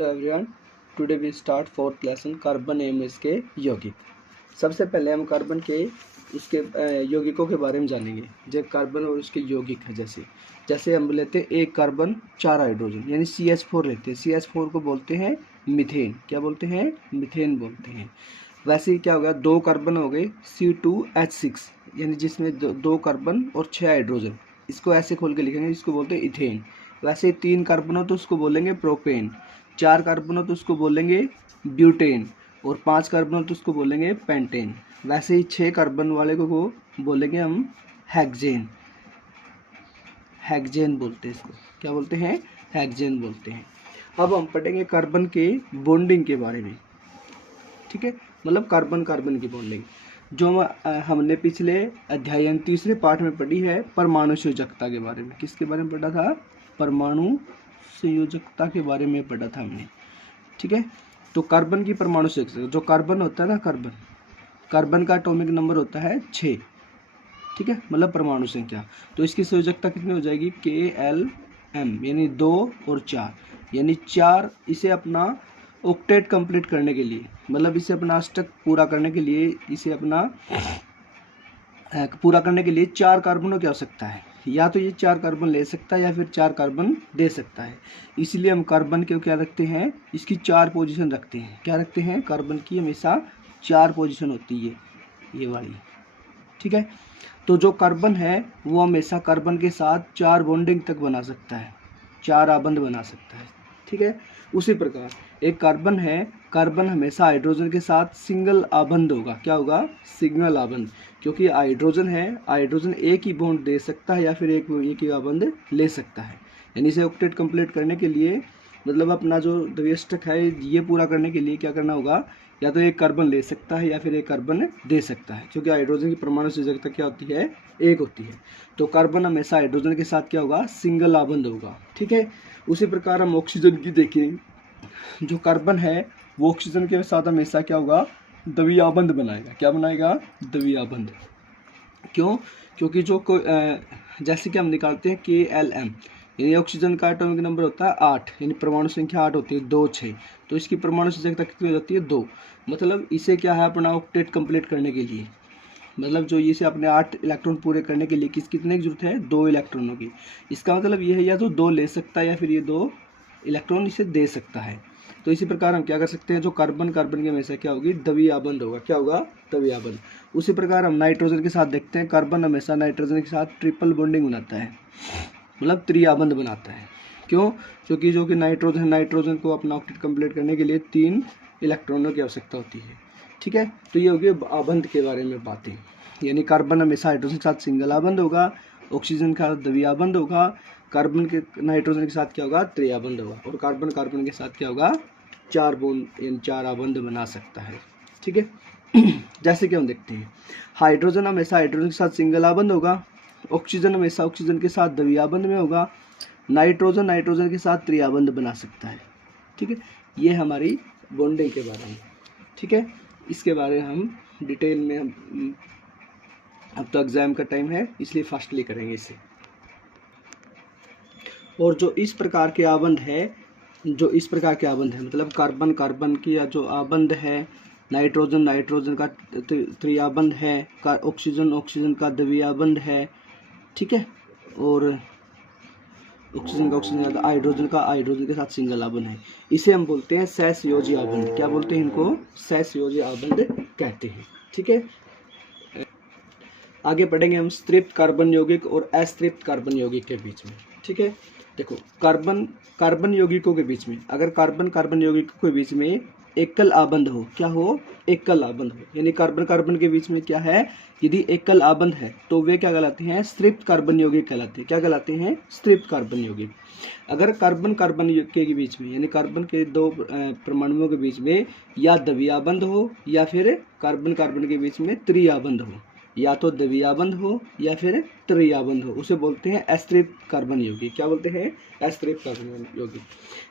Hello everyone, today we start fourth lesson carbon एवं इसके यौगिक। सबसे पहले हम कार्बन के इसके यौगिकों के बारे में जानेंगे। जब कार्बन और उसके यौगिक है, जैसे हम लेते हैं एक कार्बन 4 हाइड्रोजन यानी CH4 लेते हैं। CH4 को बोलते हैं मीथेन। क्या बोलते हैं? मीथेन बोलते हैं। वैसे ही क्या हो गया, 2 कार्बन हो गए C2H6 यानी जिसमें दो कार्बन और 6 हाइड्रोजन। इसको ऐसे खोल के लिखेंगे, इसको बोलते हैं इथेन। वैसे 3 कार्बन हो तो उसको बोलेंगे प्रोपेन, 4 कार्बन हो तो उसको बोलेंगे ब्यूटेन और 5 कार्बन हो तो उसको बोलेंगे पेंटेन। वैसे ही 6 कार्बन वाले को बोलेंगे हम हेक्सेन। हेक्सेन बोलते हैं इसको। क्या बोलते हैं? हेक्सेन बोलते हैं। अब हम पढ़ेंगे कार्बन के बॉन्डिंग के बारे में। ठीक है, मतलब कार्बन कार्बन की बॉन्डिंग जो हमने पिछले अध्याय तीसरे पाठ में पढ़ी है, परमाणु संयोजकता के बारे में। किसके बारे में पढ़ा था? परमाणु संयोजकता के बारे में पढ़ा था हमने। ठीक है, तो कार्बन की परमाणु संयोजकता, जो कार्बन होता है ना, कार्बन का एटॉमिक नंबर होता है 6। ठीक है, मतलब परमाणु संख्या। तो इसकी संयोजकता कितनी हो जाएगी? KLM यानी 2 और 4 यानी 4। इसे अपना ऑक्टेट कंप्लीट करने के लिए, मतलब इसे अपना अष्टक पूरा करने के लिए, इसे अपना पूरा करने के लिए 4 कार्बनों की आवश्यकता है। या तो ये 4 कार्बन ले सकता है या फिर 4 कार्बन दे सकता है। इसलिए हम कार्बन के क्या रखते हैं? इसकी 4 पोजीशन रखते हैं। क्या रखते हैं? कार्बन की हमेशा 4 पोजीशन होती है, ये वाली। ठीक है, तो जो कार्बन है वो हमेशा कार्बन के साथ 4 बॉन्डिंग तक बना सकता है, 4 आबंध बना सकता है। ठीक है, उसी प्रकार एक कार्बन है, कार्बन हमेशा हाइड्रोजन के साथ सिंगल आबंध होगा। क्या होगा? सिंगल आबंध, क्योंकि हाइड्रोजन है, हाइड्रोजन एक ही बॉन्ड दे सकता है या फिर एक ही आबंध ले सकता है। यानी इसे ऑक्टेट कंप्लीट करने के लिए, मतलब अपना जो द्विष्टक है ये पूरा करने के लिए क्या करना होगा? या तो एक कार्बन ले सकता है या फिर एक कार्बन दे सकता है, क्योंकि हाइड्रोजन की परमाणु संयोजकता क्या होती है? एक होती है। तो कार्बन हमेशा हाइड्रोजन के साथ क्या होगा? सिंगल आबंध होगा। ठीक है, उसी प्रकार हम ऑक्सीजन की देखें। जो कार्बन है वो ऑक्सीजन के साथ हमेशा क्या होगा? द्विआबंध बनाएगा। क्या बनाएगा? द्विआबंध। क्यों? क्योंकि जो जैसे कि हम निकालते हैं KLM यानी ऑक्सीजन का एटॉमिक नंबर होता है 8 यानी परमाणु संख्या 8 होती है, 2 6। तो इसकी परमाणु संख्या कितनी हो जाती है? 2। मतलब इसे क्या है, अपना ऑक्टेट कंप्लीट करने के लिए, मतलब जो इसे अपने 8 इलेक्ट्रॉन पूरे करने के लिए कितने की जरूरत है? 2 इलेक्ट्रॉनों की। इसका मतलब ये है या तो 2 ले सकता है या फिर ये 2 इलेक्ट्रॉन इसे दे सकता है। तो इसी प्रकार हम क्या कर सकते हैं, जो कार्बन कार्बन के हमेशा क्या होगी? द्विआबंध होगा। क्या होगा? द्विआबंध। उसी प्रकार हम नाइट्रोजन के साथ देखते हैं, कार्बन हमेशा नाइट्रोजन के साथ ट्रिपल बॉन्डिंग बनाता है, मतलब त्रिआबंध बनाता है। क्यों? क्योंकि जो कि नाइट्रोजन को अपना ऑक्टेट कंप्लीट करने के लिए 3 इलेक्ट्रॉनों की आवश्यकता होती है। ठीक है, तो ये होगी आबंध के बारे में बातें। यानी कार्बन हमेशा हाइड्रोजन के साथ सिंगल आबंध होगा, ऑक्सीजन का द्विआबंध होगा, कार्बन के नाइट्रोजन के साथ क्या होगा? त्रिआबंध होगा, और कार्बन कार्बन के साथ क्या होगा? 4 बॉन्ड इन 4 आबंध बना सकता है। ठीक है, जैसे कि हम देखते हैं, हाइड्रोजन हमेशा हाइड्रोजन के साथ सिंगल आबंध होगा, ऑक्सीजन हमेशा ऑक्सीजन के साथ द्विआबंध में होगा, नाइट्रोजन नाइट्रोजन के साथ त्रिआबंध बना सकता है। ठीक है, ये हमारी बॉन्डिंग के बारे में। ठीक है, इसके बारे में हम डिटेल में अब तो एग्जाम का टाइम है इसलिए फास्टली करेंगे इसे। और जो इस प्रकार के आबंध है, मतलब कार्बन कार्बन की या जो आबंध है, नाइट्रोजन नाइट्रोजन का त्रिआबंध है, ऑक्सीजन ऑक्सीजन का द्विआबंध है। ठीक है, और ऑक्सीजन का हाइड्रोजन के साथ सिंगल आबंध है। इसे हम बोलते हैं सहसंयोजी आबंध। क्या बोलते हैं इनको? सहसंयोजी आबंध कहते हैं। ठीक है, आगे पढ़ेंगे हम तृप्त कार्बन यौगिक और अतृप्त कार्बन यौगिक के बीच में। ठीक है, देखो कार्बन यौगिकों के बीच में, अगर कार्बन कार्बन यौगिकों के बीच में एकल आबंध हो, क्या हो? एकल आबंध हो, यानी कार्बन कार्बन के बीच में क्या है? यदि एकल आबंध है तो वे क्या कहलाते हैं? तृप्त कार्बन यौगिक कहलाते हैं। क्या कहलाते हैं? तृप्त कार्बन यौगिक। अगर कार्बन कार्बन के बीच में, यानी कार्बन के 2 परमाणुओं के बीच में या द्विआबंध हो या फिर कार्बन कार्बन के बीच में त्रिआबंध हो, या तो द्विआबंध हो या फिर त्रिआबंध हो, उसे बोलते हैं अतृप्त कार्बन यौगिक। क्या बोलते हैं? अतृप्त कार्बन यौगिक।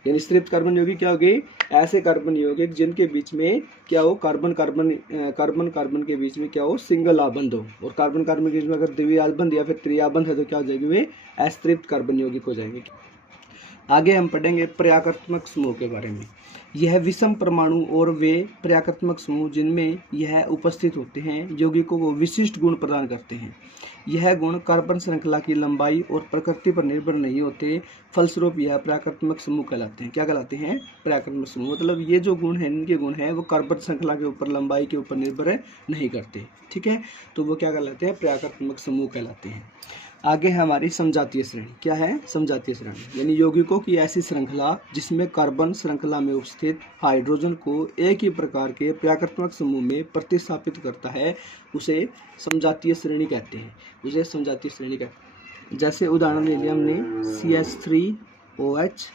यानी तृप्त कार्बन यौगिक क्या होगी? ऐसे कार्बन यौगिक जिनके बीच में क्या हो? कार्बन कार्बन के बीच में क्या हो? सिंगल आबंध हो, और कार्बन कार्बन के बीच में अगर द्विआबंध या फिर त्रिआबंध है तो क्या हो जाएगी? वे अतृप्त कार्बन यौगिक हो जाएंगे। आगे हम पढ़ेंगे पर्याकृत्मक समूह के बारे में। यह विषम परमाणु और वे पर्याकृत्मक समूह जिनमें यह उपस्थित होते हैं यौगिकों को विशिष्ट गुण प्रदान करते हैं। यह गुण कार्बन श्रृंखला की लंबाई और प्रकृति पर निर्भर नहीं होते, फलस्वरूप यह पर्याकृत्मक समूह कहलाते हैं। क्या कहलाते हैं? पर्याकृत्मक समूह। मतलब ये जो गुण है, इनके गुण है वो कार्बन श्रृंखला के ऊपर, लंबाई के ऊपर निर्भर नहीं करते। ठीक है, तो वो क्या कहलाते हैं? पर्याकृत्मक समूह कहलाते हैं। आगे है हमारी समजातीय श्रेणी। क्या है? समजातीय श्रेणी यानी यौगिकों की ऐसी श्रृंखला जिसमें कार्बन श्रृंखला में उपस्थित हाइड्रोजन को एक ही प्रकार के पर्याकृत्मक समूह में प्रतिस्थापित करता है, उसे समजातीय श्रेणी कहते हैं। उसे समजातीय श्रेणी कहते हैं। जैसे उदाहरण ले लिया हमने CH3OH,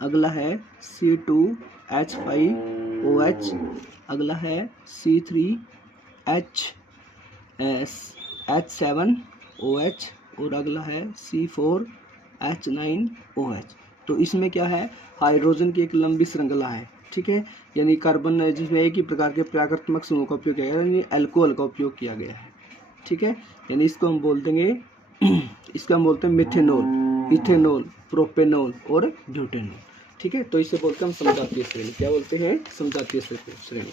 अगला है C2H5OH, अगला है C3H7OH और अगला है C4H9OH। तो इसमें क्या है? हाइड्रोजन की एक लंबी श्रृंखला है। ठीक है, यानी कार्बन जिसमें एक ही प्रकार के पर्याकृत्मक समूह का उपयोग किया गया है, यानी अल्कोहल का उपयोग किया गया है। ठीक है, यानी इसको हम बोलते हैं मिथेनॉल, इथेनॉल, प्रोपेनॉल और ब्यूटेनॉल। ठीक है, तो इसे बोलते हैं हम समजातीय श्रेणी। क्या बोलते हैं? समजातीय श्रेणी।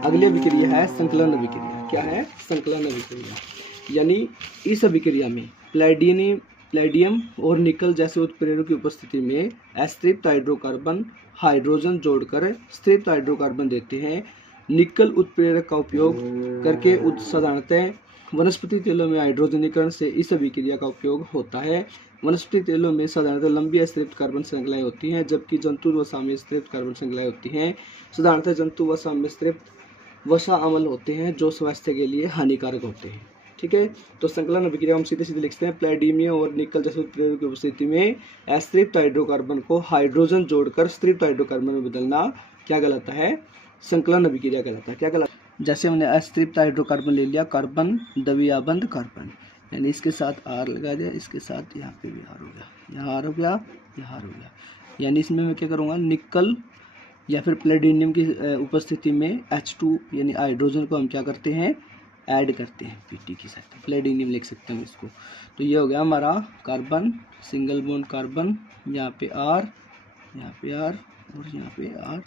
अगली अभिक्रिया है संकलन अभिक्रिया। क्या है? संकलन अभिक्रिया यानी इस अभिक्रिया में प्लैटियम और निकल जैसे उत्प्रेरकों की उपस्थिति में अस्तृप्त हाइड्रोकार्बन हाइड्रोजन जोड़कर स्त्रिप्त हाइड्रोकार्बन देते हैं। निकल उत्प्रेरक का उपयोग करके साधारणतः वनस्पति तेलों में हाइड्रोजनीकरण से इस अभिक्रिया का उपयोग होता है। वनस्पति तेलों में साधारणतः लंबी अस्तृप्त कार्बन श्रृंखलाएं होती हैं, जबकि जंतु वसा में स्त्रिप्त कार्बन श्रृंखलाएं होती हैं। साधारणतः जंतु वसा में स्त्रिप्त वसा अम्ल होते हैं जो स्वास्थ्य के लिए हानिकारक होते हैं। ठीक है, तो संकलन अभिक्रिया हम सीधे सीधे लिखते हैं प्लैटियम और निकल जैसे उत्प्रेरकों की उपस्थिति में अस्तृप्त हाइड्रोकार्बन को हाइड्रोजन जोड़कर स्त्रिप्त हाइड्रोकार्बन में बदलना क्या कहलाता है? संकलन अभिक्रिया कहलाता है। क्या कहलाता है? जैसे हमने अस्तृप्त हाइड्रोकार्बन ले लिया, कार्बन द्विआबंध कार्बन, यानी इसके साथ R लगा दिया, इसके साथ यहाँ पे भी R हो गया, यहाँ R हो गया, यहाँ R हो गया। यानी इसमें मैं क्या करूँगा? निकल या फिर प्लैटिनम की उपस्थिति में H2 यानी हाइड्रोजन को हम क्या करते हैं? ऐड करते हैं Pt के साथ। प्लैटिनम लिख सकते हैं इसको। तो ये हो गया हमारा कार्बन, सिंगल बॉन्ड कार्बन, यहाँ पे R, यहाँ पे R और यहाँ पे R,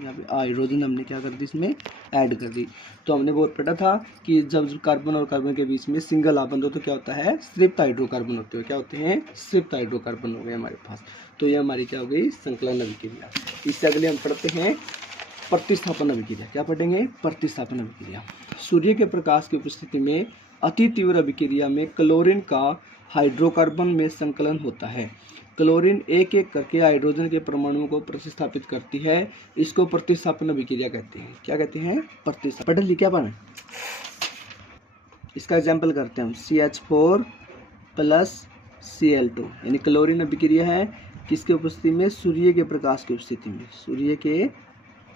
यहाँ पे हाइड्रोजन हमने क्या कर दी? इसमें ऐड कर दी। तो हमने वो पढ़ा था कि जब कार्बन और कार्बन के बीच में सिंगल आबंध हो तो क्या होता है? स्त्रिप्त हाइड्रोकार्बन होते हैं। क्या होते हैं? स्त्रिप्त हाइड्रोकार्बन हो गए हमारे पास। तो ये हमारी क्या हो गई? संकलन अभिक्रिया। इससे अगले हम पढ़ते हैं प्रतिस्थापन अभिक्रिया। क्या पढ़ेंगे? प्रतिस्थापन अभिक्रिया। सूर्य के प्रकाश की उपस्थिति में अति तीव्र अभिक्रिया में क्लोरीन का हाइड्रोकार्बन में संकलन होता है। क्लोरीन एक एक करके हाइड्रोजन के परमाणुओं को प्रतिस्थापित करती है। इसको प्रतिस्थापन अभिक्रिया कहते हैं। क्या कहते हैं? प्रतिस्थापन। पढ़ लिखा अपन इसका एग्जाम्पल करते हैं हम। CH4 + Cl2 यानी क्लोरीन अभिक्रिया है किसकी उपस्थिति में? सूर्य के प्रकाश की उपस्थिति में। सूर्य के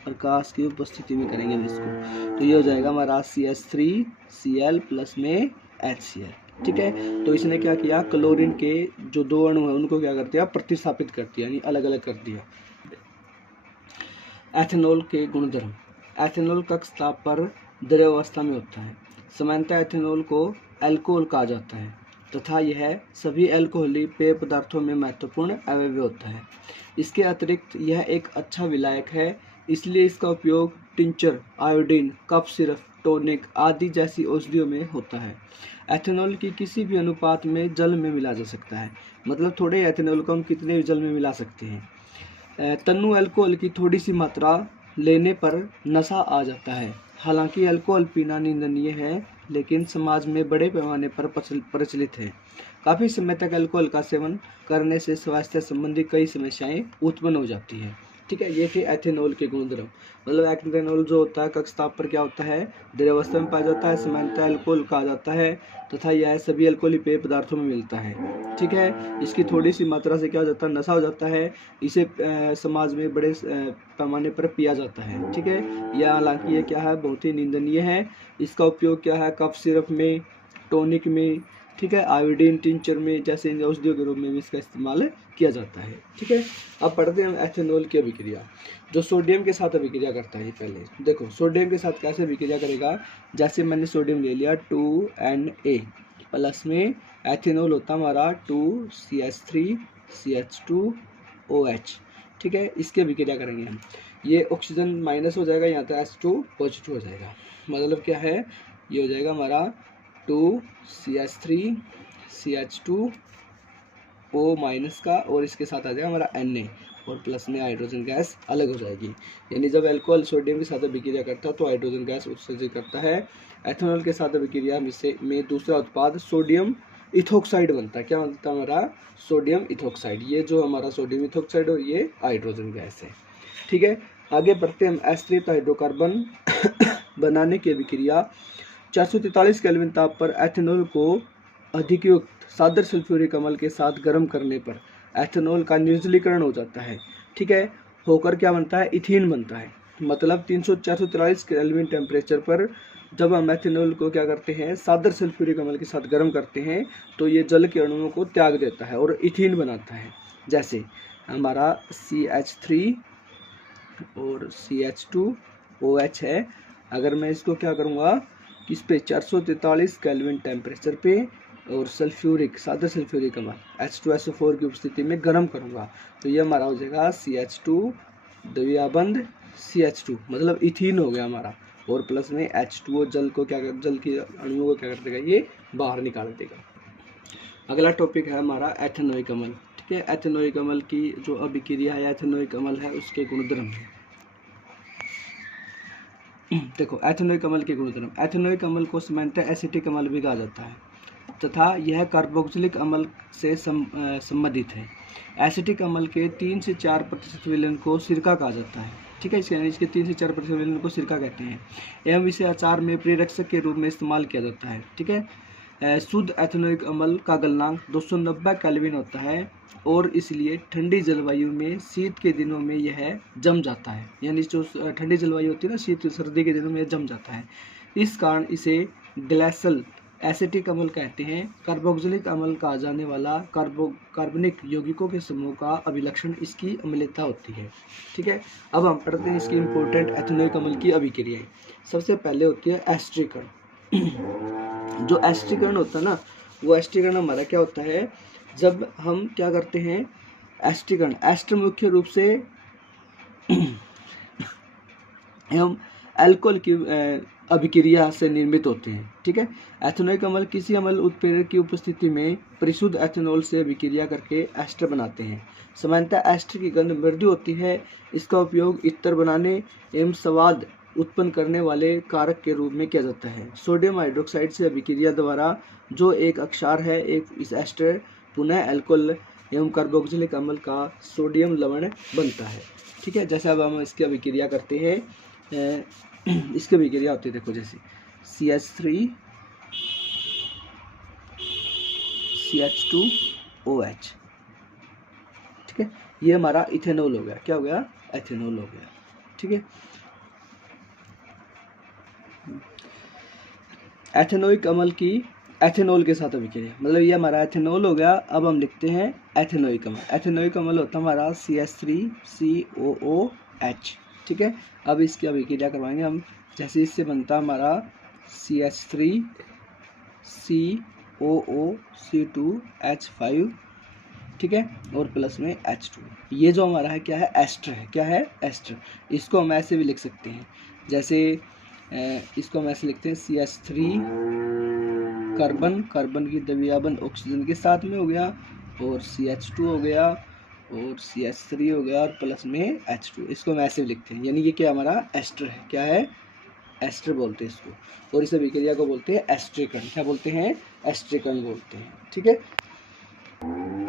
प्रकाश की उपस्थिति में करेंगे हम इसको। तो ये हो जाएगा हमारा CH3Cl प्लस में HCl। ठीक है, तो इसने क्या किया? क्लोरीन के जो दो अणु हैं उनको क्या कर दिया? प्रतिस्थापित कर दिया, यानी अलग अलग कर दिया। एथेनॉल के गुणधर्म। एथेनॉल कक्ष ताप पर द्रव अवस्था में होता है। सामान्यतः एथेनॉल को अल्कोहल कहा जाता है तथा यह सभी अल्कोहली पेय पदार्थों में महत्वपूर्ण अवयव होता है। इसके अतिरिक्त यह एक अच्छा विलायक है, इसलिए इसका उपयोग tincture, iodine, cough syrup, tonic आदि जैसी औषधियों में होता है। एथेनॉल की किसी भी अनुपात में जल में मिला जा सकता है। मतलब थोड़े एथेनॉल को हम कितने भी जल में मिला सकते हैं। तन्नु अल्कोहल की थोड़ी सी मात्रा लेने पर नशा आ जाता है। हालांकि अल्कोहल पीना निंदनीय है, लेकिन समाज में बड़े पैमाने पर प्रचलित है। काफ़ी समय तक अल्कोहल का सेवन करने से स्वास्थ्य संबंधी कई समस्याएं उत्पन्न हो जाती हैं। ठीक है, ये थे एथेनॉल के गुणधर्म। मतलब एथेनॉल जो होता है कक्ष ताप पर क्या होता है? द्रवावस्था में पाया जाता है, सामान्यतः अल्कोहल कहा जाता है तथा यह सभी अल्कोहली पेय पदार्थों में मिलता है। ठीक है, इसकी थोड़ी सी मात्रा से क्या हो जाता है? नशा हो जाता है। इसे समाज में बड़े पैमाने पर पिया जाता है। ठीक है, यह हालांकि ये क्या है? बहुत ही निंदनीय है। इसका उपयोग क्या है? कफ सिरप में, टॉनिक में, ठीक है, आयोडीन टिंचर में जैसे औषधियों के रूप में भी इसका इस्तेमाल किया जाता है। ठीक है, अब पढ़ते हैं एथेनॉल की अभिक्रिया। जो सोडियम के साथ अभिक्रिया करता है, पहले देखो सोडियम के साथ कैसे अभिक्रिया करेगा। जैसे मैंने सोडियम ले लिया 2Na प्लस में एथेनॉल होता हमारा 2CH3 CH2OH, ठीक है। इसकी अभिक्रिया करेंगे हम, ये ऑक्सीजन माइनस हो जाएगा, यहाँ तो H2 पॉजिटिव हो जाएगा। मतलब क्या है, ये हो जाएगा हमारा 2CH3 CH2O माइनस का, और इसके साथ आ जाएगा हमारा Na, और प्लस में हाइड्रोजन गैस अलग हो जाएगी। यानी जब अल्कोहल सोडियम के साथ अभिक्रिया करता है तो हाइड्रोजन गैस उत्सर्जित करता है। एथेनॉल के साथ अभिक्रिया में दूसरा उत्पाद सोडियम इथोक्साइड बनता है। क्या बनता है हमारा, सोडियम इथोक्साइड। ये जो हमारा सोडियम इथोक्साइड और ये हाइड्रोजन गैस है, ठीक है। आगे बढ़ते हम एस्टरेट हाइड्रोकार्बन बनाने की अभिक्रिया। 443 केल्विन ताप पर एथेनॉल को अधिकयुक्त सादर सल्फ्यूरिक अम्ल के साथ गर्म करने पर एथेनॉल का निर्जलीकरण हो जाता है, ठीक है। होकर क्या बनता है, इथीन बनता है। मतलब 443 केल्विन टेम्परेचर पर जब हम एथेनॉल को क्या करते हैं, सादर सल्फ्यूरिक अम्ल के साथ गर्म करते हैं तो ये जल के अणुओं को त्याग देता है और इथीन बनाता है। जैसे हमारा CH3 और CH2OH है। अगर मैं इसको क्या करूँगा, किस पे, 443 केल्विन टेम्परेचर पे और सल्फ्यूरिक सादर सल्फ्यूरिक अम्ल H2SO4 की उपस्थिति में गर्म करूँगा तो ये हमारा हो जाएगा CH2 द्विआबंध CH2, मतलब इथीन हो गया हमारा, और प्लस में H2O जल को क्या कर, जल के अणुओं को क्या कर देगा, ये बाहर निकाल देगा। अगला टॉपिक है हमारा एथेनोइक अम्ल, ठीक है। एथेनोइक अम्ल की जो अभिक्रिया है, एथेनोइक अम्ल है, उसके गुणधर्म है। देखो एथेनोइक अम्ल के गुणधर्म, एथेनोइक अम्ल को सामान्यतः एसिटिक अम्ल भी कहा जाता है तथा यह कार्बोक्सिलिक अम्ल से संबंधित है। एसिटिक अम्ल के 3 से 4% विलयन को सिरका कहा जाता है, ठीक है। इसके 3 से 4% विलयन को सिरका कहते हैं एवं इसे अचार में प्रेरक्षक के रूप में इस्तेमाल किया जाता है, ठीक है। शुद्ध एथेनोइक अम्ल का गलनांक 290 केल्विन होता है और इसलिए ठंडी जलवायु में शीत के दिनों में यह जम जाता है। यानी जो ठंडी जलवायु होती है ना, शीत सर्दी के दिनों में जम जाता है। इस कारण इसे ग्लेशियल एसिटिक अम्ल कहते हैं। कार्बोक्सिलिक अम्ल कहा जाने वाला कार्बनिक यौगिकों के समूह का अभिलक्षण इसकी अम्लता होती है, ठीक है। अब हम पढ़ते हैं इसकी इंपॉर्टेंट एथेनोइक अम्ल की अभिक्रियाएं। सबसे पहले होती है एस्टरीकरण। जो एस्टरीकरण होता है ना, वो एस्टरीकरण हमारा क्या होता है, जब हम क्या करते हैं एस्टरीकरण, एस्टर मुख्य रूप से एवं अल्कोहल की अभिक्रिया से निर्मित होते हैं, ठीक है। एथेनोइक अम्ल किसी अम्ल उत्प्रेरक की उपस्थिति में परिशुद्ध एथेनॉल से अभिक्रिया करके एस्टर बनाते हैं। सामान्यतः एस्टर की गंध मृदु होती है। इसका उपयोग इत्र बनाने एवं स्वाद उत्पन्न करने वाले कारक के रूप में किया जाता है। सोडियम हाइड्रोक्साइड से अभिक्रिया द्वारा जो एक अक्षार है, एक इस एस्टर पुनः अल्कोहल एवं कार्बोक्सिलिक अम्ल का सोडियम लवण बनता है, ठीक है। जैसे अब हम इसकी अभिक्रिया करते हैं, इसकी अभिक्रिया होती है, देखो जैसे CH3 CH2OH, ठीक है। ये हमारा इथेनॉल हो गया, क्या हो गया, एथेनॉल हो गया, ठीक है। एथेनोइक अम्ल की एथेनॉल के साथ अभिक्रिया, मतलब ये हमारा एथेनॉल हो गया। अब हम लिखते हैं एथेनोइक अम्ल। एथेनोइक अम्ल होता है हमारा CH3COOH, ठीक है। अब इसकी अभिक्रिया करवाएंगे हम। जैसे इससे बनता हमारा CH3COO C2H5, ठीक है, और प्लस में H2। ये जो हमारा है क्या है, एस्टर है, क्या है, एस्टर। इसको हम ऐसे भी लिख सकते हैं, जैसे इसको हम ऐसे लिखते हैं CH3 कार्बन की द्विआबंध ऑक्सीजन के साथ में हो गया, और CH2 हो गया, और CH3 हो गया, और प्लस में H2। इसको हम ऐसे लिखते हैं, यानी ये क्या हमारा एस्टर है, क्या है, एस्टर बोलते हैं इसको। और इस अभिक्रिया को बोलते हैं एस्टरीकरण। क्या बोलते हैं, एस्टरीकरण बोलते हैं, ठीक है।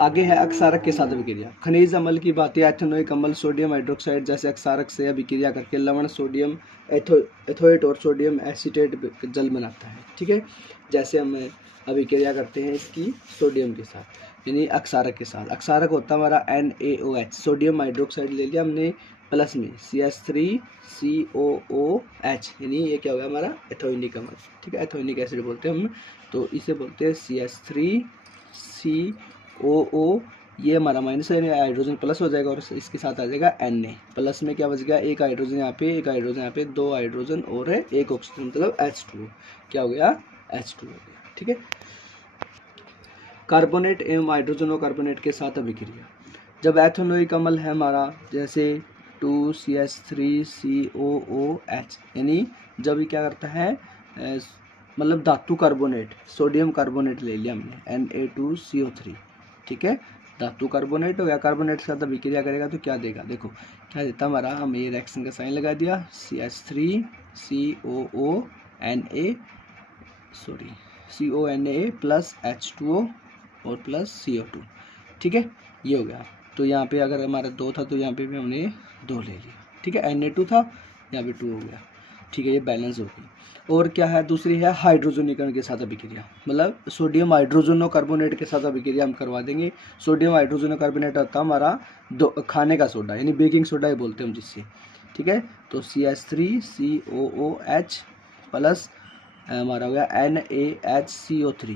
आगे है अक्षारक के साथ अभिक्रिया। खनिज अम्ल की भांति एथेनोइक अम्ल सोडियम हाइड्रोक्साइड जैसे अक्षारक से अभिक्रिया करके लवण सोडियम एथोएट और सोडियम एसीटेट जल बनाता है, ठीक है। जैसे हम अभिक्रिया करते हैं इसकी सोडियम के साथ, यानी अक्षारक के साथ। अक्षारक होता है हमारा NaOH, सोडियम हाइड्रोक्साइड ले लिया हमने, प्लस में CH3COOH, यानी ये क्या होगा हमारा एथोइनिक अम्ल, ठीक है। एथोइनिक एसिड बोलते हैं हम, तो इसे बोलते हैं CH3COO। ये हमारा माइनस है, हाइड्रोजन प्लस हो जाएगा, और इसके साथ आ जाएगा Na। प्लस में क्या बच गया, एक हाइड्रोजन यहाँ पे, एक हाइड्रोजन यहाँ पे, दो हाइड्रोजन और एक ऑक्सीजन, मतलब H2, क्या हो गया, H2 हो गया, ठीक है। कार्बोनेट एवं हाइड्रोजनो कार्बोनेट के साथ अभिक्रिया। जब एथेनोइक अम्ल है हमारा, जैसे 2CH3COOH, यानी जब ये क्या करता है मतलब धातु कार्बोनेट, सोडियम कार्बोनेट ले लिया हमने Na2CO3, ठीक है, धातु कार्बोनेट हो गया, कार्बोनेट के साथ अभिक्रिया करेगा तो क्या देगा, देखो क्या देता हमारा, हम ये रिएक्शन का साइन लगा दिया, CH3CONA प्लस H2O और प्लस CO2, ठीक है, ये हो गया। तो यहाँ पे अगर हमारा 2 था तो यहाँ पे भी हमने 2 ले लिया, ठीक है, Na2 था, यहाँ पे 2 हो गया, ठीक है, ये बैलेंस हो गई। और क्या है, दूसरी है हाइड्रोजनीकरण के साथ अभिक्रिया, मतलब सोडियम हाइड्रोजनो कार्बोनेट के साथ अभिक्रिया हम करवा देंगे। सोडियम हाइड्रोजनो कार्बोनेट होता है हमारा खाने का सोडा, यानी बेकिंग सोडा ही बोलते हैं हम जिससे, ठीक है। तो CH3COOH प्लस हमारा हो गया NaHCO3,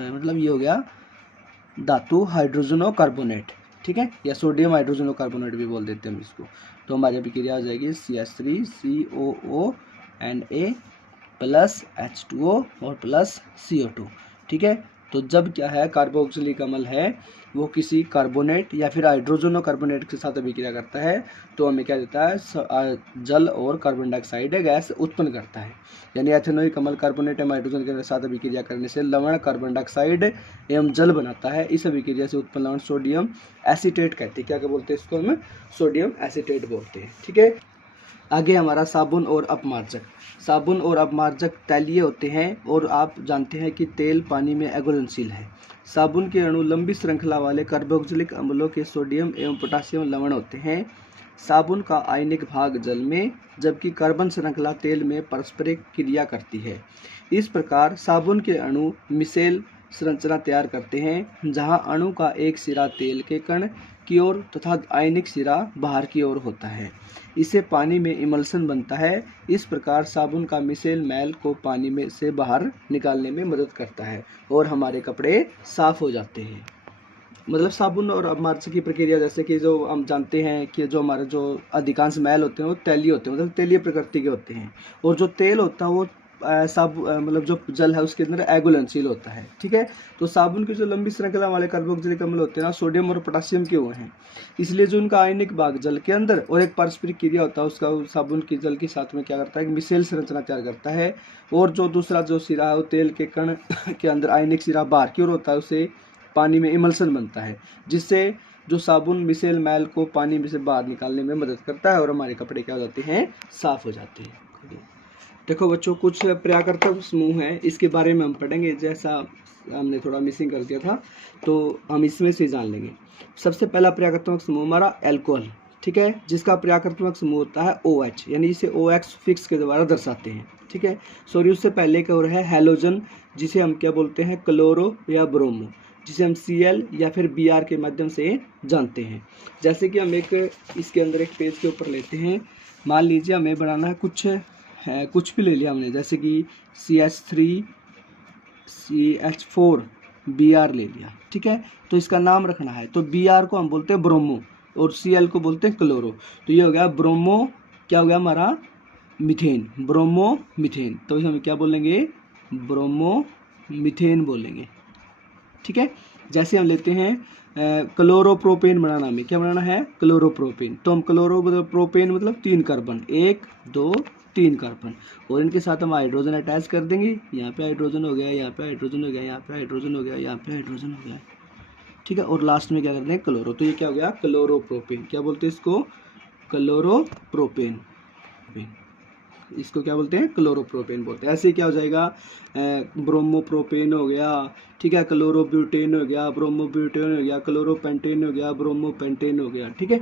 मतलब ये हो गया धातु हाइड्रोजनो कार्बोनेट, ठीक है, या सोडियम हाइड्रोजनो कार्बोनेट भी बोल देते हैं हम इसको। तो हमारी अभिक्रिया हो जाएगी CH3COONA प्लस H2O और प्लस CO2, ठीक है। तो जब क्या है, कार्बोक्सिलिक अम्ल है वो किसी कार्बोनेट या फिर हाइड्रोजनो कार्बोनेट के साथ अभिक्रिया करता है तो हमें क्या देता है, जल और कार्बन डाइऑक्साइड गैस उत्पन्न करता है। यानी एथेनोइक अम्ल कार्बोनेट एवं हाइड्रोजन के साथ अभिक्रिया करने से लवण कार्बन डाइऑक्साइड एवं जल बनाता है। इस अभिक्रिया से उत्पन्न लवण सोडियम एसीटेट कहते हैं, क्या क्या बोलते हैं इसको, हम सोडियम एसीटेट बोलते हैं, ठीक है। आगे हमारा साबुन और अपमार्जक। साबुन और अपमार्जक तैलीय होते हैं और आप जानते हैं कि तेल पानी में अघुलनशील है। साबुन के अणु लंबी श्रृंखला वाले कार्बोक्सिलिक अम्लों के सोडियम एवं पोटासियम लवण होते हैं। साबुन का आयनिक भाग जल में, जबकि कार्बन श्रृंखला तेल में पारस्परिक क्रिया करती है। इस प्रकार साबुन के अणु मिसेल संरचना तैयार करते हैं, जहां अणु का एक सिरा तेल के कण की ओर तथा आयनिक सिरा बाहर की ओर होता है। इससे पानी में इमल्सन बनता है। इस प्रकार साबुन का मिसेल मैल को पानी में से बाहर निकालने में मदद करता है और हमारे कपड़े साफ हो जाते हैं। मतलब साबुन और अपमार्जक की प्रक्रिया, जैसे कि जो हम जानते हैं कि जो हमारे जो अधिकांश मैल होते हैं वो तैलीय होते हैं, मतलब तैलीय प्रकृति के होते हैं, और जो तेल होता है वो मतलब जो जल है उसके अंदर अघुलनशील होता है, ठीक है। तो साबुन की जो लंबी श्रृंखला वाले कार्बोक्सिलिक अम्ल होते हैं ना, सोडियम और पोटासियम के हुए हैं, इसलिए जो उनका आयनिक भाग जल के अंदर और एक पारस्परिक क्रिया होता है उसका साबुन की जल के साथ में क्या करता है, एक मिसेल संरचना तैयार करता है, और जो दूसरा जो सिरा है वो तेल के कण के अंदर आयनिक सिरा बाहर की ओर होता है, उसे पानी में इमल्सन बनता है, जिससे जो साबुन मिसेल मैल को पानी में से बाहर निकालने में मदद करता है और हमारे कपड़े क्या हो जाते हैं, साफ हो जाते हैं। देखो बच्चों, कुछ पर्याकृतक समूह हैं, इसके बारे में हम पढ़ेंगे, जैसा हमने थोड़ा मिसिंग कर दिया था तो हम इसमें से जान लेंगे। सबसे पहला पर्याकृतक समूह हमारा एल्कोहल, ठीक है, जिसका पर्याकृतक समूह होता है OH, यानी इसे OX फिक्स के द्वारा दर्शाते हैं, ठीक है। सॉरी, उससे पहले की ओर है हैलोजन, जिसे हम क्या बोलते हैं, क्लोरो या ब्रोमो, जिसे हम Cl या फिर Br के माध्यम से जानते हैं। जैसे कि हम एक इसके अंदर एक पेज के ऊपर लेते हैं, मान लीजिए हमें बनाना है कुछ भी ले लिया हमने, जैसे कि CH3CH4Br ले लिया, ठीक है। तो इसका नाम रखना है, तो Br को हम बोलते हैं ब्रोमो और Cl को बोलते हैं क्लोरो। तो ये हो गया ब्रोमो, क्या हो गया हमारा, मीथेन, ब्रोमो मीथेन। तो हम क्या बोलेंगे, ब्रोमो मीथेन बोलेंगे, ठीक है। जैसे हम लेते हैं क्लोरोप्रोपेन बनाना, हमें क्या बनाना है, क्लोरोप्रोपेन। तो हम क्लोरोप्रोपेन मतलब 3 कार्बन, 1 2 3 कार्बन, और इनके साथ हम हाइड्रोजन अटैच कर देंगे। यहाँ पे हाइड्रोजन हो गया, यहाँ पे हाइड्रोजन हो गया, यहाँ पे हाइड्रोजन हो गया, यहाँ पे हाइड्रोजन हो गया, ठीक है। और लास्ट में क्या करते हैं, क्लोरो। तो ये क्या हो गया, क्लोरोप्रोपेन। क्या बोलते हैं इसको, क्लोरोप्रोपेन। इसको क्या बोलते हैं, क्लोरोप्रोपेन बोलते हैं। ऐसे क्या हो जाएगा, ब्रोमोप्रोपेन हो गया, ठीक है, क्लोरोब्यूटेन हो गया, ब्रोमोब्यूटेन हो गया, क्लोरोपेंटेन हो गया, ब्रोमोपेंटेन हो गया, ठीक है।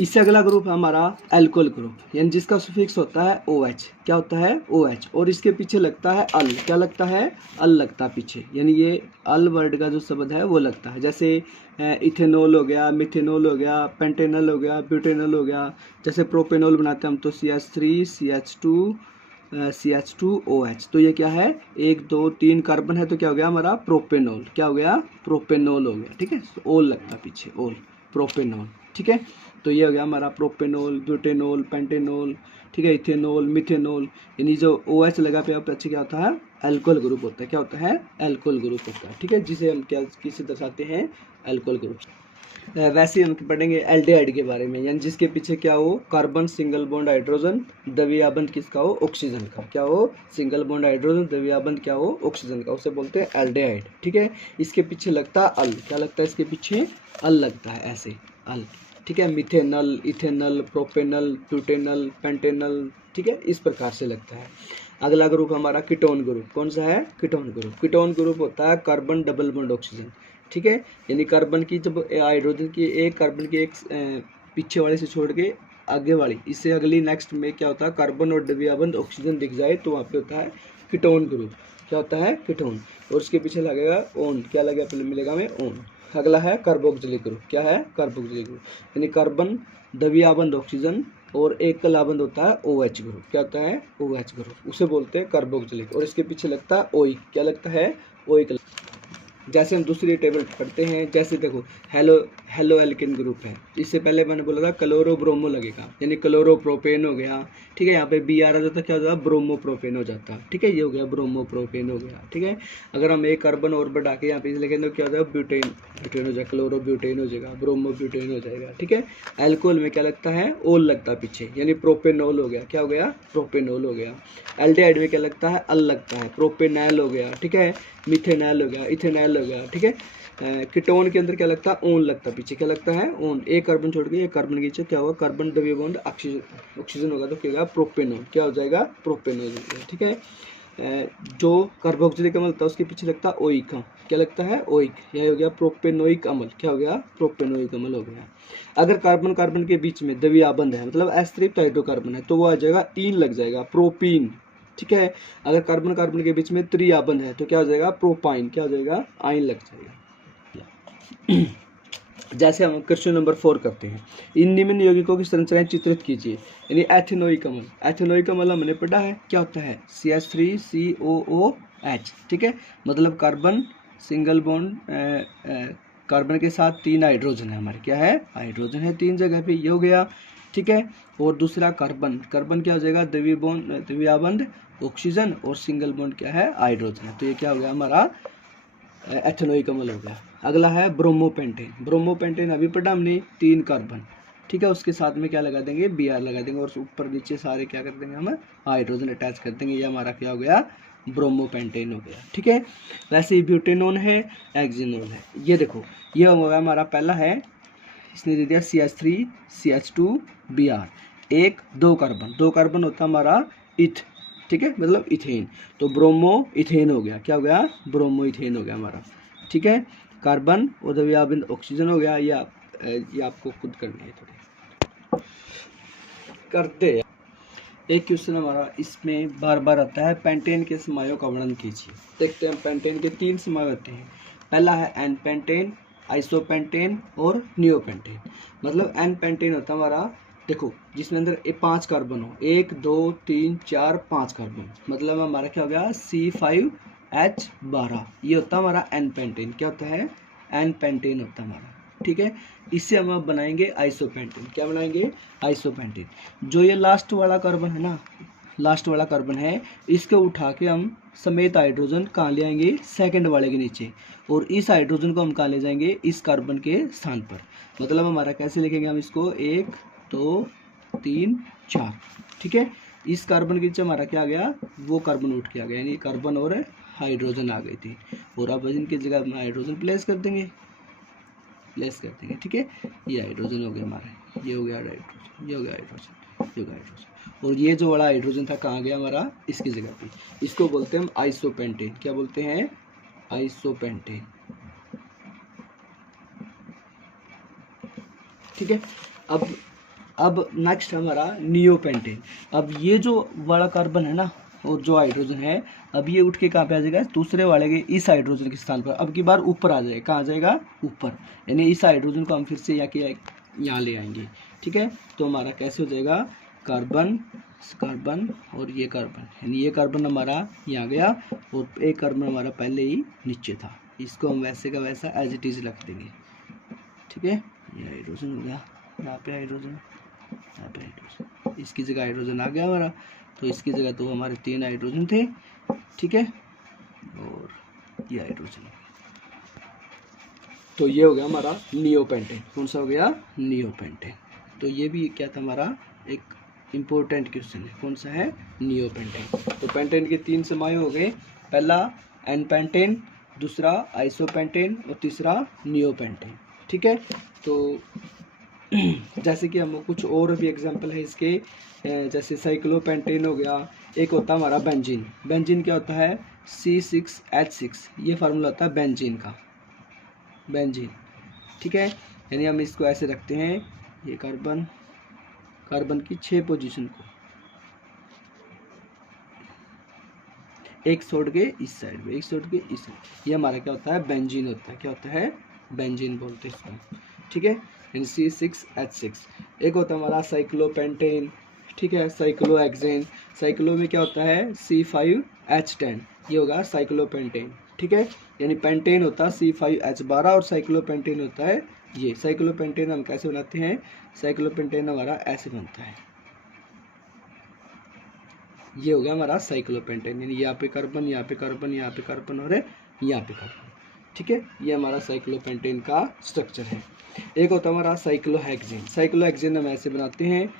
इससे अगला ग्रुप है हमारा एल्कोहल ग्रुप, यानी जिसका सुफिक्स होता है OH, क्या होता है, OH, और इसके पीछे लगता है अल, क्या लगता है, अल लगता है पीछे, यानी ये अल वर्ड का जो शब्द है वो लगता है। जैसे इथेनॉल हो गया, मिथेनॉल हो गया, पेंटेनॉल हो गया, ब्यूटेनॉल हो गया। जैसे प्रोपेनॉल बनाते हैं हम तो CH3CH2OH, तो ये क्या है, 1 2 3 कार्बन है, तो क्या हो गया हमारा प्रोपेनॉल, क्या हो गया, प्रोपेनॉल हो गया, ठीक है। ओल लगता है पीछे, ओल, प्रोपेनॉल, ठीक है। तो ये हो गया हमारा प्रोपेनॉल, ब्यूटेनॉल, पेंटेनॉल, ठीक है, इथेनॉल, मिथेनॉल, यानी जो OH लगा पे अब अच्छे क्या होता है, अल्कोहल ग्रुप होता है। क्या होता है? अल्कोहल ग्रुप होता है, ठीक है, जिसे हम क्या किसे दर्शाते हैं? Alcohol group. वैसे हम पढ़ेंगे एल्डिहाइड के बारे में, यानी जिसके पीछे क्या हो? कार्बन सिंगल बॉन्ड हाइड्रोजन, द्विआबंध किसका हो? ऑक्सीजन का। क्या हो? सिंगल बॉन्ड हाइड्रोजन, द्विआबंध क्या हो? ऑक्सीजन का, उसे बोलते हैं एल्डिहाइड, ठीक है। इसके पीछे लगता है अल। क्या लगता है इसके पीछे? अल लगता है, ऐसे अल, ठीक है। Methanal, ethanal, propanal, butanal, Pantanal, ठीक है, इस प्रकार से लगता है। अगला ग्रुप हमारा कीटोन ग्रुप। कौन सा है? Ketone group. कीटोन ग्रुप होता है कार्बन डबल बॉन्ड ऑक्सीजन, ठीक है, यानी कार्बन की जब हाइड्रोजन की एक कार्बन की एक पीछे वाले से छोड़ के आगे वाली, इससे अगली नेक्स्ट में क्या होता है? कार्बन और द्विआबंध ऑक्सीजन दिख जाए तो वहाँ पे होता है कीटोन ग्रुप। क्या होता है? कीटोन। और उसके पीछे लगेगा ओन। क्या लगेगा? पहले मिलेगा हमें ओन। अगला है कार्बोक्सिलिक ग्रुप। क्या है? कार्बोक्सिलिक ग्रुप, यानी कार्बन द्विआबंध ऑक्सीजन और एक कलाबंध होता है OH ग्रुप। क्या होता है? OH ग्रुप, उसे बोलते हैं कार्बोक्सिलिक। और इसके पीछे लगता है ओइक। क्या लगता है? ओइक। जैसे हम दूसरी टेबल पढ़ते हैं, जैसे देखो हेलो एल्केन ग्रुप है, इससे पहले मैंने बोला था क्लोरो ब्रोमो लगेगा, यानी क्लोरो प्रोपेन हो गया, ठीक है। यहाँ पे बी आ जाता, क्या हो जाता? ब्रोमो प्रोपेन हो जाता, ठीक है, ये हो गया ब्रोमो प्रोपेन हो गया, ठीक है। अगर हम एक कार्बन और बढ़ा के यहाँ पे लिखें तो क्या हो जाएगा? ब्यूटेन, ब्यूटेन हो जाएगा, क्लोरो ब्यूटेन हो जाएगा, ब्रोमो ब्यूटेन हो जाएगा, ठीक है। एल्कोहल में क्या लगता है? ओल लगता है पीछे, यानी प्रोपेनोल हो गया। क्या हो गया? प्रोपेनोल हो गया। एल्डिहाइड में क्या लगता है? अल लगता है, प्रोपेनैल हो गया, ठीक है, मिथेनैल हो गया, इथेनैल हो गया, ठीक है। कीटोन के अंदर क्या लगता है? ओन लगता है पीछे। क्या लगता है? ओन। एक कार्बन छोड़ के एक कार्बन के नीचे क्या होगा? कार्बन डबल बॉन्ड ऑक्सीजन होगा तो क्या होगा? प्रोपेनोल। क्या हो जाएगा? प्रोपेनोल, ठीक है। जो कार्बोक्सिलिक अम्ल होता है उसके पीछे लगता है ओइक। क्या लगता है? ओइक। यह हो गया प्रोपेनोइक अम्ल। क्या हो गया? प्रोपेनोइक अम्ल हो गया। अगर कार्बन कार्बन के बीच में द्विआबंध है, मतलब अस्तृप्त हाइड्रोकार्बन है, तो वो आ जाएगा ईन लग जाएगा, प्रोपीन, ठीक है। अगर कार्बन कार्बन के बीच में त्रिआबंध है तो क्या हो जाएगा? प्रोपाइन। क्या हो जाएगा? आइन लग जाएगा। जैसे हम क्वेश्चन नंबर 4 करते हैं, इन निम्न यौगिकों की संरचनाएं चित्रित कीजिए, यानी एथेनोइक अम्ल। एथेनोइक अम्ल हमने पढ़ा है, क्या होता है? CH3COOH, ठीक है, मतलब कार्बन सिंगल बॉन्ड, कार्बन के साथ 3 हाइड्रोजन है हमारे। क्या है? हाइड्रोजन है 3 जगह पे, ये हो गया, ठीक है। और दूसरा कार्बन, कार्बन क्या हो जाएगा? द्विआबंध ऑक्सीजन, और सिंगल बॉन्ड क्या है? हाइड्रोजन है। तो ये क्या हो गया? हमारा एथेनोइक अम्ल हो गया। अगला है ब्रोमोपेंटेन। ब्रोमोपेंटेन अभी पढ़ा हमने, 3 कार्बन, ठीक है, उसके साथ में क्या लगा देंगे? Br लगा देंगे, और ऊपर नीचे सारे क्या कर देंगे? हम हाइड्रोजन अटैच कर देंगे। ये हमारा क्या हो गया? ब्रोमोपेंटेन हो गया, ठीक है। वैसे ही ब्यूटेनोन है, एक्सिनोन है। ये देखो, ये हो गया हमारा पहला है, इसने दे दिया CH3 CH2 Br, एक 2 कार्बन, 2 कार्बन होता है हमारा इथ, ठीक है, मतलब इथेन। तो ब्रोमो इथेन हो गया। क्या हो गया? ब्रोमो इथेन हो गया हमारा, ठीक है। कार्बन और द्विआबंध ऑक्सीजन हो गया। ये आपको खुद करनी है, थोड़ी करते हैं। एक क्वेश्चन हमारा इसमें बार बार आता है, पेंटेन के समयों का वर्णन कीजिए। देखते हैं, पेंटेन के 3 समय होते हैं। पहला है एन पेंटेन, आइसोपेंटेन और नियोपेंटेन। मतलब एन पेंटेन होता है हमारा, देखो, जिसमें अंदर 5 कार्बन हो, 1 2 3 4 5 कार्बन, मतलब हमारा क्या हो गया? C5H12, ये होता है हमारा एन पेंटेन। क्या होता है? एन पेंटेन होता है हमारा, ठीक है। इससे हम अब बनाएंगे आइसोपेंटेन। क्या बनाएंगे? आइसोपेंटेन। जो ये लास्ट वाला कार्बन है ना, लास्ट वाला कार्बन है, इसको उठा के हम समेत हाइड्रोजन कहाँ ले आएंगे? सेकंड वाले के नीचे, और इस हाइड्रोजन को हम कहाँ ले जाएंगे? इस कार्बन के स्थान पर। मतलब हमारा कैसे लिखेंगे हम इसको? 1 2 3 4, ठीक है। इस कार्बन के नीचे हमारा क्या आ गया? वो कार्बन उठ के आ गया, यानी कार्बन और हाइड्रोजन आ गई थी। और अब इनकी जगह हम हाइड्रोजन प्लेस कर देंगे, ठीक है। ये हाइड्रोजन हो गया हमारा, ये हो गया हाइड्रोजन, ये हो गया हाइड्रोजन, ये हो गया हाइड्रोजन। और ये जो वाला हाइड्रोजन था कहाँ गया हमारा? इसकी जगह पे। इसको बोलते हैं हम आइसोपेंटेन। क्या बोलते हैं? आइसोपेंटेन, ठीक है। अब नेक्स्ट हमारा नियोपेंटेन। अब ये जो वाला कार्बन है ना, और जो हाइड्रोजन है, अब ये उठ के कहाँ पे आ जाएगा? दूसरे वाले के इस हाइड्रोजन के स्थान पर। अब की बार ऊपर आ जाएगा। कहाँ आ जाएगा? ऊपर, यानी इस हाइड्रोजन को हम फिर से यहाँ ले आएंगे, ठीक है। तो हमारा कैसे हो जाएगा? कार्बन कार्बन और ये कार्बन, यानी ये कार्बन हमारा यहाँ गया, और एक कार्बन हमारा पहले ही नीचे था, इसको हम वैसे का वैसा एज इट इज रख देंगे, ठीक है। ये हाइड्रोजन हो गया, यहाँ पे हाइड्रोजन, यहाँ पे हाइड्रोजन, इसकी जगह हाइड्रोजन आ गया हमारा। तो इसकी जगह तो हमारे 3 हाइड्रोजन थे, ठीक है। और ये हाइड्रोजन। तो ये हो गया हमारा नियोपेंटेन। कौन सा हो गया? नियोपेंटेन। तो ये भी क्या था हमारा एक इम्पोर्टेंट क्वेश्चन है। कौन सा है? नियोपेंटेन। तो पेंटेन के 3 समाय हो गए, पहला एनपेंटेन, दूसरा आइसोपेंटेन और तीसरा नियोपेंटेन। ठीक है। तो जैसे कि हम कुछ और भी एग्जांपल है इसके, जैसे साइक्लोपेंटेन हो गया, एक होता है हमारा बेंजीन। बेंजीन क्या होता है? C6H6, ये फार्मूला होता है बेंजीन का, बेंजीन। ठीक है। यानी हम इसको ऐसे रखते हैं, ये कार्बन की 6 पोजीशन को एक छोड़ के इस साइड में, एक छोड़ के इस साइड, ये हमारा क्या होता है? बेंजीन होता है। क्या होता है? बेंजीन बोलते हैं इसको। ठीक है। यानी C6H6। एक होता है हमारा साइक्लोपेंटेन। ठीक है। साइक्लोहेक्सेन। साइक्लो में क्या होता है? C5H10, ये होगा साइक्लोपेंटेन। ठीक है। यानी पेंटेन होता है C5H12 और साइक्लोपेंटेन होता है ये। साइक्लोपेंटेन हम कैसे बनाते हैं? साइक्लोपेंटेन हमारा ऐसे बनता है, ये हो गया हमारा साइक्लोपेंटेन। यानी यहाँ पे कार्बन, यहाँ पे कार्बन, यहाँ पे कार्बन और यहाँ पे कार्बन। ठीक है। ये हमारा साइक्लोपेंटेन का स्ट्रक्चर है। एक होता है हमारा साइक्लोहेक्सेन। साइक्लोहेक्सेन हम ऐसे बनाते हैं,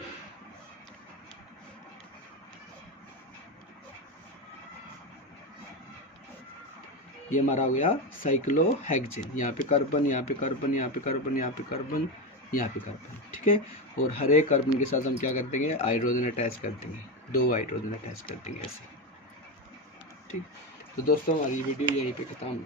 ये हमारा हो गया साइक्लोहेक्सेन। यहाँ पे कार्बन, यहाँ पे कार्बन, यहाँ पे कार्बन, यहाँ पे कार्बन, यहाँ पे कार्बन। ठीक है। और हर एक कार्बन के साथ हम क्या कर देंगे? हाइड्रोजन अटैच कर देंगे, 2 हाइड्रोजन अटैच कर देंगे ऐसे। ठीक। तो दोस्तों हमारी वीडियो यहीं पे खत्म।